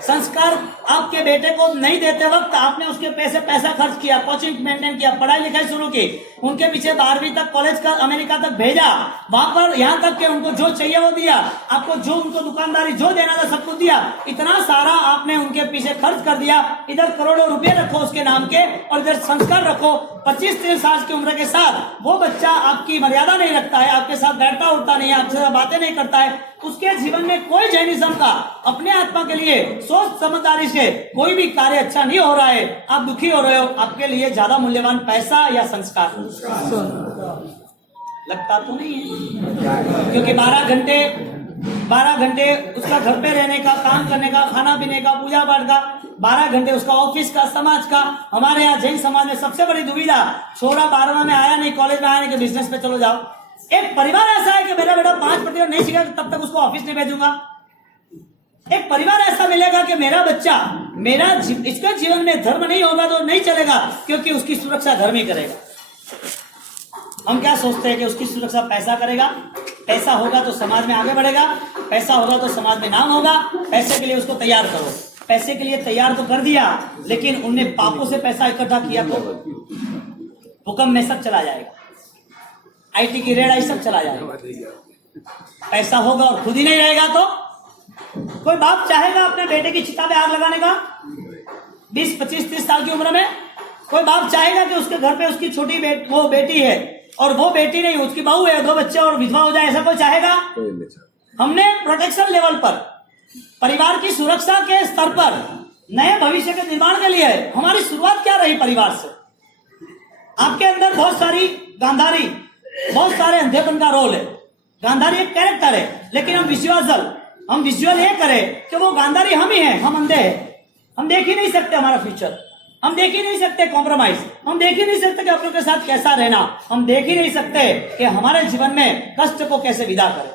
संस्कार आपके बेटे को नहीं देते वक्त आपने उसके पैसा खर्च किया, कोचिंग मेंटेन किया, पढ़ाई लिखाई शुरू की, उनके पीछे 12वीं तक, कॉलेज का, अमेरिका तक भेजा, वहां पर यहाँ तक कि उनको जो चाहिए वो दिया, आपको जो उनको दुकानदारी जो देना था सब कुछ दिया, इतना सारा आपने उनके पीछे खर्च कर दिया। इधर करोड़ों रुपए रखो उसके नाम के और इधर संस्कार रखो। 25-30 साल की उम्र के साथ वो बच्चा आपकी मर्यादा नहीं रखता है, आपके साथ बैठता उठता नहीं है, आपके साथ बातें नहीं करता है, उसके जीवन में कोई जैनिज्म का अपने आत्मा के लिए सोच समझदारी से कोई भी कार्य अच्छा नहीं हो रहा है, आप दुखी हो रहे हो, आपके लिए ज्यादा मूल्यवान पैसा या संस्कार लगता तो नहीं है। क्योंकि 12 घंटे उसका घर पे रहने का, काम करने का, खाना पीने का, पूजा पाठ का, 12 घंटे उसका ऑफिस का, समाज का। हमारे यहाँ जैन समाज में सबसे बड़ी दुविधा, छोरा 12वां में आया नहीं, कॉलेज में आया नहीं कि बिजनेस पे चलो जाओ। एक परिवार ऐसा है कि मेरा बेटा 5% नहीं सीखा तब तक उसको ऑफिस नहीं भेजूंगा। एक परिवार ऐसा मिलेगा कि मेरा बच्चा, इसके जीवन में धर्म नहीं होगा तो नहीं चलेगा, क्योंकि उसकी सुरक्षा धर्म ही करेगा। हम क्या सोचते हैं कि उसकी सुरक्षा पैसा करेगा, पैसा होगा तो समाज में आगे बढ़ेगा, पैसा होगा तो समाज में नाम होगा, पैसे के लिए उसको तैयार करो। पैसे के लिए तैयार तो कर दिया, लेकिन उनने पापों से पैसा इकट्ठा किया तो भूकंप में सब चला जाएगा, IT की रेड आई सब चला जाएगा। पैसा होगा और खुद ही नहीं रहेगा तो कोई बाप चाहेगा अपने बेटे की चिता पे आग लगाने का? 20, 25, 30 साल की उम्र में कोई बाप चाहेगा कि उसके घर पे उसकी छोटी वो बेटी है और वो बेटी नहीं, उसकी बहू है, 2 बच्चे और विधवा हो जाए, ऐसा कोई चाहेगा? हमने प्रोटेक्शन लेवल पर, परिवार की सुरक्षा के स्तर पर, नए भविष्य के निर्माण के लिए हमारी शुरुआत क्या रही? परिवार से। आपके अंदर बहुत सारी गांधारी, बहुत सारे अंधेपन का रोल है। गांधारी एक कैरेक्टर है, लेकिन हम विजुअल ये करें कि वो गांधारी हम ही हैं, हम अंधे हैं, हम देख ही नहीं सकते हमारा फ्यूचर, हम देख ही नहीं सकते कॉम्प्रोमाइज, हम देख ही नहीं सकते कि अपनों के साथ कैसा रहना, हम देख ही नहीं सकते कि हमारे जीवन में कष्ट को कैसे विदा करें।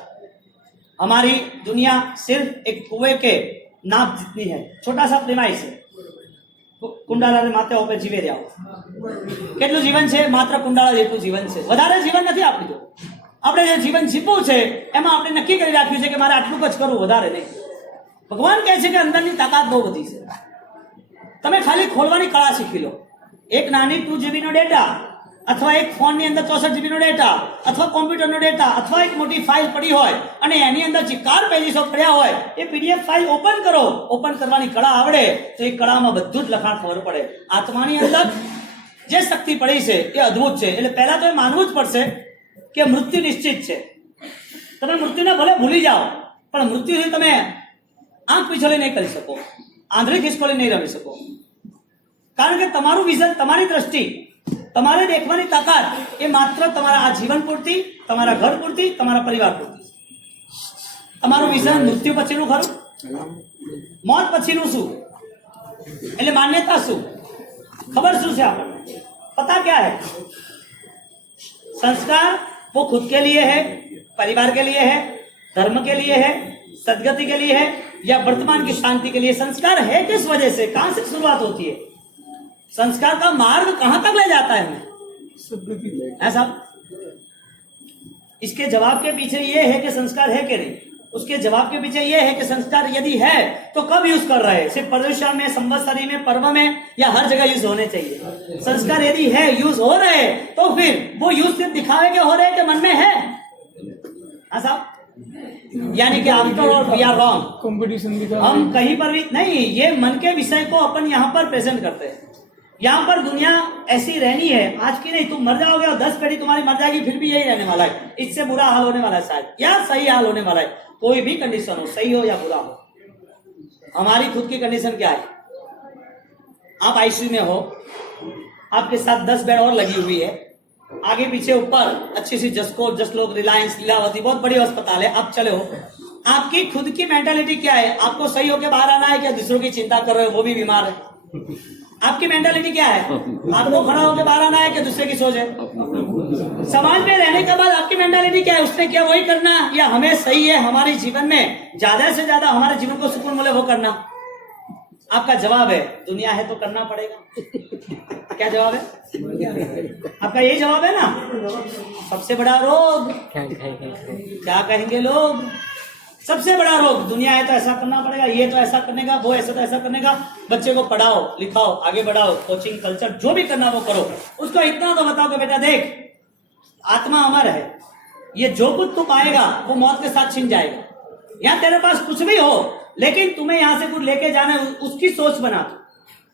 हमारी दुनिया सिर्फ एक कुएं के नाप जितनी है, छोटा सा प्रेमाइस है। કુંડાળા માથે ઓપે જીવે રહ્યા કેટલું જીવન છે? માત્ર કુંડાળા જેટલું જીવન છે, વધારે જીવન નથી આપણી જો. આપણે જે જીવન જીવવું છે એમાં આપણે નક્કી કરી રાખ્યું છે કે મારે આટલું જ કરવું, વધારે નહીં. ભગવાન કહે છે કે અંદરની તાકાત બહુ બધી છે, તમે ખાલી ખોલવાની કળા શીખી લો. એક નાની 2GB નો ડેટા અથવા એક ફોનની અંદર 64GB નો ડેટા અથવા કોમ્પ્યુટરનો ડેટા અથવા એક મોટી ફાઇલ પડી હોય અને એની અંદર જે 4 પેજીસો પડ્યા હોય, એ PDF ફાઇલ ઓપન કરો. ઓપન કરવાની કળા આવડે તો એ કળામાં બધું જ લખાણ ખબર પડે. આત્માની અંદર જે શક્તિ પડી છે એ અદ્ભુત છે. એટલે પહેલા તો એ માનવું જ પડશે કે મૃત્યુ નિશ્ચિત છે. તમે મૃત્યુને ભલે ભૂલી જાઓ, પણ મૃત્યુથી તમે આંખ પીછોડી નહીં કરી શકો, આંધળી ખિસકોલી નહીં રમી શકો. કારણ કે તમારું વિઝન, તમારી દ્રષ્ટિ, તમારે દેખવાની તાકાત એ માત્ર તમારા આ જીવન પૂરતી, તમારા ઘર પૂરતી, તમારા પરિવાર પૂરતી. તમારું વિઝન મૃત્યુ પછીનું ખરું, મોત પછીનું શું, એટલે માન્યતા શું, ખબર શું છે આપણને, पता क्या है? संस्कार वो खुद के लिए है, परिवार के लिए है, धर्म के लिए है, सदगति के लिए है, या वर्तमान की शांति के लिए? संस्कार है किस वजह से, कहां से शुरुआत होती है? संस्कार का मार्ग कहां तक ले जाता है हमें? ऐसा इसके जवाब के पीछे ये है कि संस्कार है कि नहीं, उसके जवाब के पीछे ये है कि संस्कार यदि है तो कब यूज कर रहे हैं? सिर्फ पर्युषण में, संवत्सरी में, पर्व में, या हर जगह यूज होने चाहिए? संस्कार यदि है, यूज हो रहे तो फिर वो यूज सिर्फ दिखावे के हो रहे कि मन में है? ऐसा यानी कि after all we are wrong, competition दिखा, हम कहीं पर भी नहीं, ये मन के विषय को अपन यहाँ पर प्रेजेंट करते हैं. यहाँ पर दुनिया ऐसी रहनी है, आज की नहीं, तुम मर जाओगे और 10 पीढ़ी तुम्हारी मर जाएगी, फिर भी यही रहने वाला है. इससे बुरा हाल होने वाला है शायद, या सही हाल होने वाला है. कोई भी कंडीशन हो, सही हो या बुरा हो. हमारी खुद की कंडीशन क्या है? आप आईसीयू में हो, आपके साथ 10 बेड और लगी हुई है, आगे पीछे ऊपर अच्छी सी जसलोक, रिलायंस, लीलावती, बहुत बड़ी अस्पताल है, आप चले हो. आपकी खुद की मेंटालिटी क्या है? आपको सही होकर बाहर आना है, क्या दूसरों की चिंता कर रहे हो, वो भी बीमार है? आपकी मेंटालिटी क्या है? आपको खड़ा होकर बाहर आना है, क्या दूसरे की सोच है? समाज में रहने के बाद आपकी मेंटालिटी क्या है? उसने क्या वही करना, या हमें सही है हमारे जीवन में ज्यादा से ज्यादा हमारे जीवन को सुकून मिले वो करना? आपका जवाब है दुनिया है तो करना पड़ेगा. क्या जवाब है आपका? यही जवाब है ना. सबसे बड़ा रोग क्या कहेंगे लोग? सबसे बड़ा रोग दुनिया है तो ऐसा करना पड़ेगा, ये तो ऐसा करने का, वो ऐसा तो ऐसा करने का। बच्चे को पढ़ाओ लिखाओ आगे बढ़ाओ, कोचिंग कल्चर जो भी करना वो करो, उसको इतना तो बताओ कि बेटा देख आत्मा अमर है, ये जो कुछ तू पाएगा वो मौत के साथ छिन जाएगा। यहाँ तेरे पास कुछ भी हो लेकिन तुम्हें यहाँ से कुछ लेके जाना है, उसकी सोच बना दो।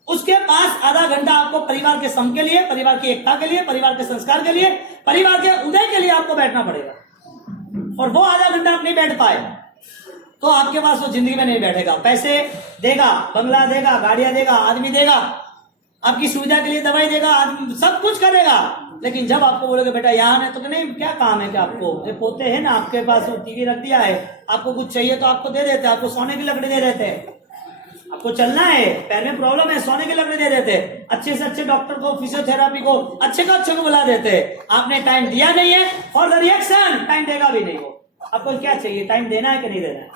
उसके पास आधा घंटा आपको परिवार के सम के लिए, परिवार की एकता के लिए, परिवार के संस्कार के लिए, परिवार के उदय के लिए आपको बैठना पड़ेगा। और वो आधा घंटा आप नहीं बैठ पाए तो आपके पास वो जिंदगी में नहीं बैठेगा। पैसे देगा, बंगला देगा, गाड़ियां देगा, आदमी देगा, आपकी सुविधा के लिए दवाई देगा, आदमी सब कुछ करेगा, लेकिन जब आपको बोलोगे बेटा यहाँ है तो नहीं क्या काम है, क्या आपको ये पोते हैं ना आपके पास, टीवी रख दिया है, आपको कुछ चाहिए तो आपको दे देते, आपको सोने की लकड़ी दे देते, आपको चलना है, पैर में प्रॉब्लम है, सोने की लकड़ी दे देते, अच्छे से अच्छे डॉक्टर को, फिजियोथेरापी को, अच्छे को बुला देते। आपने टाइम दिया नहीं है फॉर द रिएक्शन, टाइम देगा भी नहीं। वो आपको क्या चाहिए, टाइम देना है कि नहीं देना है?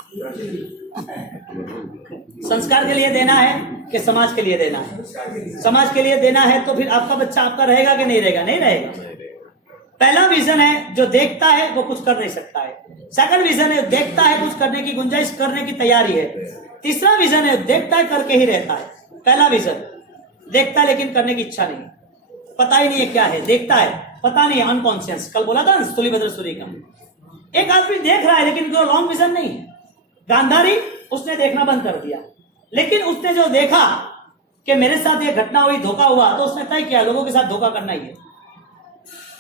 संस्कार के लिए देना है कि समाज के लिए देना है? समाज के लिए देना है तो फिर आपका बच्चा आपका रहेगा कि नहीं रहेगा? नहीं रहेगा। पहला विजन है जो देखता है वो कुछ कर नहीं सकता है। सेकंड विजन है देखता है कुछ करने की गुंजाइश, करने की तैयारी है। तीसरा विजन है देखता है करके ही रहता है। पहला विजन देखता है लेकिन करने की इच्छा नहीं, पता ही नहीं है क्या है, देखता है पता नहीं, अनकॉन्शियस। कल बोला था ना स्तुलिभद्र सूरी का, एक आदमी देख रहा है लेकिन कोई लॉन्ग विजन नहीं है। गांधारी उसने देखना बंद कर दिया, लेकिन उसने जो देखा कि मेरे साथ ये घटना हुई, धोखा हुआ, तो उसने तय किया लोगों के साथ धोखा करना ही है।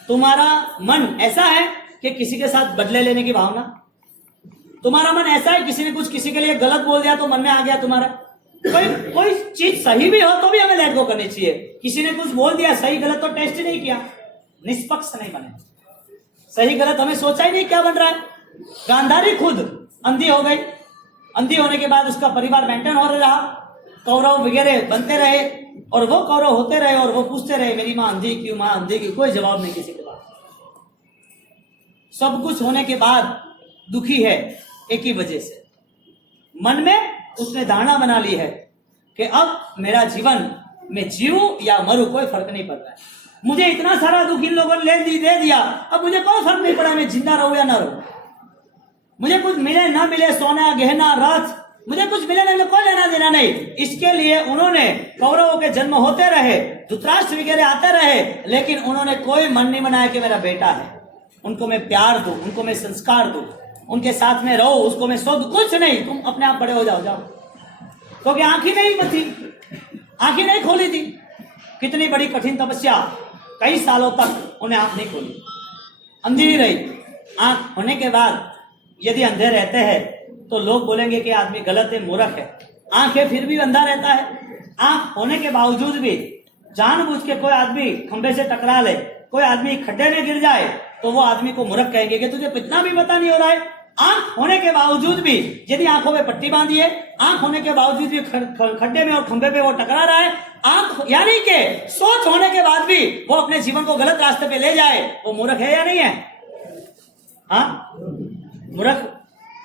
तुम्हारा मन ऐसा है कि किसी के साथ बदले लेने की भावना, तुम्हारा मन ऐसा है किसी ने कुछ किसी के लिए गलत बोल दिया तो मन में आ गया तुम्हारा, कोई चीज सही भी हो तो भी हमें लेट गो करनी चाहिए। किसी ने कुछ बोल दिया सही गलत तो टेस्ट ही नहीं किया, निष्पक्ष नहीं बने, सही गलत हमें सोचा ही नहीं क्या बन रहा है। गांधारी खुद अंधी हो गई, अंधी होने के बाद उसका परिवार मेंटेन हो रहा, कौरव वगैरह बनते रहे और वो कौरव होते रहे और वो पूछते रहे मेरी माँ अंधी क्यों, माँ अंधी क्यों, कोई जवाब नहीं किसी के पास। सब कुछ होने के बाद दुखी है एक ही वजह से, मन में उसने धारणा बना ली है कि अब मेरा जीवन में जीऊं या मरूं कोई फर्क नहीं पड़ रहा है, मुझे इतना सारा दुख इन लोगों ने दे दिया, अब मुझे कोई फर्क नहीं पड़ा मैं जिंदा रहूं या ना रहूं, मुझे कुछ मिले ना मिले, सोना गहना रथ, मुझे कुछ मिले ना मिले, कोई लेना देना नहीं। इसके लिए उन्होंने कौरवों के जन्म होते रहे, धृतराष्ट्र वगैरह आते रहे, लेकिन उन्होंने कोई मन नहीं बनाया कि मेरा बेटा है, उनको मैं प्यार दूं, उनको मैं संस्कार दूं, उनके साथ में रहो, उसको मैं सो दूं, कुछ नहीं, तुम अपने आप बड़े हो जाओ जाओ। क्योंकि आंखें नहीं बची, आंखें नहीं खोली थी। कितनी बड़ी कठिन तपस्या, कई सालों तक उन्हें आंख नहीं खोली, अंधी ही रही। आंख होने के बाद यदि अंधे रहते हैं तो लोग बोलेंगे कि आदमी गलत है, मूर्ख है। आंख है फिर भी अंधा रहता है। आंख होने के बावजूद भी जानबूझ के कोई आदमी खंभे से टकरा ले, कोई आदमी खड्डे में गिर जाए तो वो आदमी को मूर्ख कहेंगे कि तुझे इतना भी पता नहीं हो रहा है। आंख होने के बावजूद भी यदि आंखों में पट्टी बांधी है, आंख होने के बावजूद भी खड्डे में और खंभे पे वो टकरा रहा है, आंख यानी कि सोच होने के बाद भी वो अपने जीवन को गलत रास्ते पे ले जाए, वो मूर्ख है या नहीं है? हाँ, मूर्ख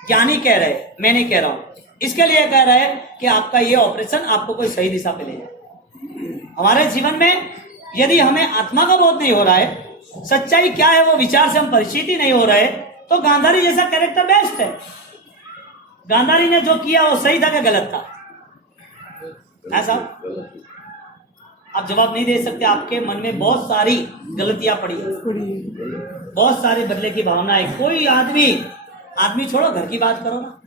ज्ञानी कह रहे, मैं नहीं कह रहा हूं। इसके लिए कह रहे हैं कि आपका ये ऑपरेशन आपको कोई सही दिशा पे ले जाए। हमारे जीवन में यदि हमें आत्मा का बोध नहीं हो रहा है, सच्चाई क्या है वो विचार से हम परिचित ही नहीं हो रहे, तो गांधारी जैसा कैरेक्टर बेस्ट है। गांधारी ने जो किया वो सही था कि गलत था? ऐसा आप जवाब नहीं दे सकते। आपके मन में बहुत सारी गलतियां पड़ी, बहुत सारे बदले की भावना है। कोई आदमी छोड़ो, घर की बात करो ना,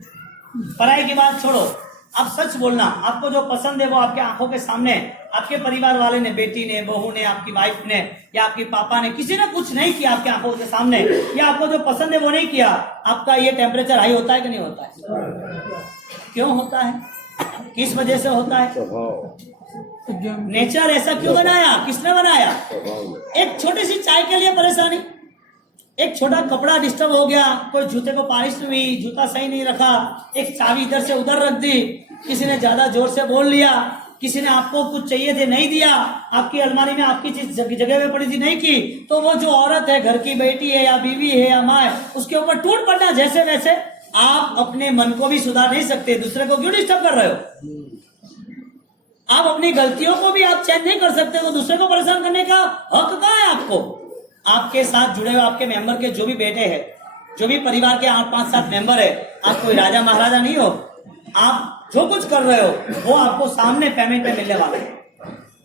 पढ़ाई की बात छोड़ो, आप सच बोलना। आपको जो पसंद है वो आपके आंखों के सामने, आपके परिवार वाले ने, बेटी ने, बहू ने, आपकी वाइफ ने या आपके पापा ने, किसी ने कुछ नहीं किया आपकी आंखों के सामने, या आपको जो पसंद है वो नहीं किया, आपका ये टेम्परेचर हाई होता है कि नहीं होता है? क्यों होता है? किस वजह से होता है? नेचर ऐसा क्यों बनाया? किसने बनाया? एक छोटी सी चाय के लिए परेशानी, एक छोटा कपड़ा डिस्टर्ब हो गया, कोई जूते को पॉलिश हुई, जूता सही नहीं रखा, एक चाबी इधर से उधर रख दी, किसी ने ज्यादा जोर से बोल लिया, किसी ने आपको कुछ चाहिए थे नहीं दिया, आपकी अलमारी में आपकी चीज जगह में पड़ी थी नहीं की, तो वो जो औरत है, घर की बेटी है या बीवी है या माँ है, उसके ऊपर टूट पड़ना जैसे वैसे। आप अपने मन को भी सुधार नहीं सकते, दूसरे को क्यों डिस्टर्ब कर रहे हो? आप अपनी गलतियों को भी आप चेंज नहीं कर सकते, तो दूसरे को परेशान करने का हक कहाँ है आपको? आपके साथ जुड़े हुए आपके मेंबर के जो भी बेटे हैं, जो भी परिवार के 8, 5, 7 मेंबर है, आप कोई राजा महाराजा नहीं हो। आप जो कुछ कर रहे हो वो आपको सामने पेमेंट में मिलने वाला है।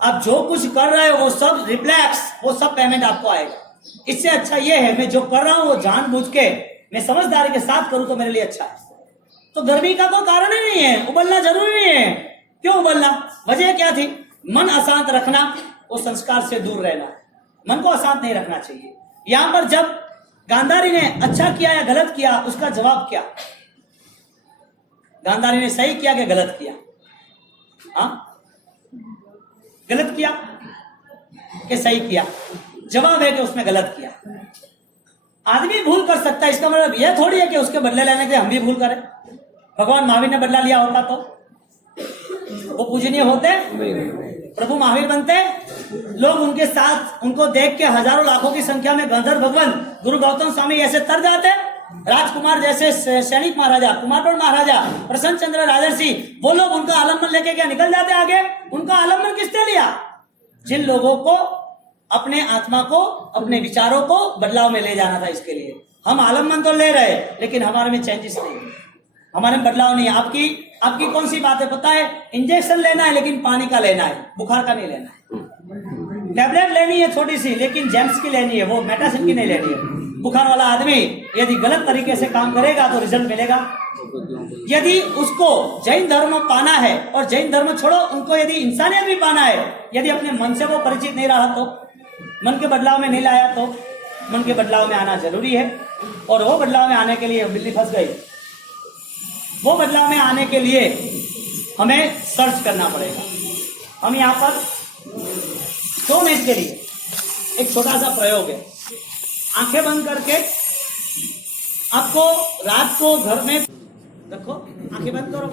आप जो कुछ कर रहे हो वो सब रिफ्लेक्स, वो सब पेमेंट आपको आएगा। इससे अच्छा ये है मैं जो कर रहा हूं वो जानबूझ के मैं समझदारी के साथ करूं तो मेरे लिए अच्छा है। तो गर्मी का कोई कारण ही नहीं है, उबलना जरूरी नहीं है। क्यों उबलना? वजह क्या थी? मन अशांत रखना, वो संस्कार से दूर रहना। मन को अशांत नहीं रखना चाहिए। यहां पर जब गांधारी ने अच्छा किया या गलत किया, उसका जवाब क्या? गांधारी ने सही किया कि गलत किया? हाँ, गलत किया कि सही किया? जवाब है कि उसने गलत किया। आदमी भूल कर सकता है, इसका मतलब यह थोड़ी है कि उसके बदले लेने के लिए हम भी भूल करें। भगवान महावीर ने बदला लिया होता तो वो पूजनीय होते, प्रभु महावीर बनते, लोग उनके साथ उनको देख के हजारों लाखों की संख्या में गंधर्व भगवान गुरु गौतम स्वामी ऐसे तर जाते। राजकुमार जैसे सैनिक महाराजा, कुमारपन महाराजा, प्रसन्न चंद्र राजर्षि, वो लोग उनका आलम्बन लेके क्या निकल जाते आगे? उनका आलम्बन किसने लिया? जिन लोगों को अपने आत्मा को, अपने विचारों को बदलाव में ले जाना था। इसके लिए हम आलम्बन तो ले रहे लेकिन हमारे में चेंजेस नहीं, हमारे में बदलाव नहीं है। आपकी कौन सी बात है पता है? इंजेक्शन लेना है लेकिन पानी का लेना है, बुखार का नहीं लेना है। टैबलेट लेनी है छोटी सी लेकिन जेम्स की लेनी है, वो मेटासिन की नहीं लेनी है। बुखार वाला आदमी यदि गलत तरीके से काम करेगा तो रिजल्ट मिलेगा। यदि उसको जैन धर्म पाना है, और जैन धर्म छोड़ो, उनको यदि इंसानियत भी पाना है, यदि अपने मन से वो परिचित नहीं रहा तो, मन के बदलाव में नहीं लाया तो, मन के बदलाव में आना जरूरी है। और वो बदलाव में आने के लिए बिल्ली फंस गई, वो बदलाव में आने के लिए हमें सर्च करना पड़ेगा। हम यहाँ पर 2 मिनट के लिए एक छोटा सा प्रयोग है। आंखें बंद करके आपको रात को घर में रखो, आंखें बंद करो।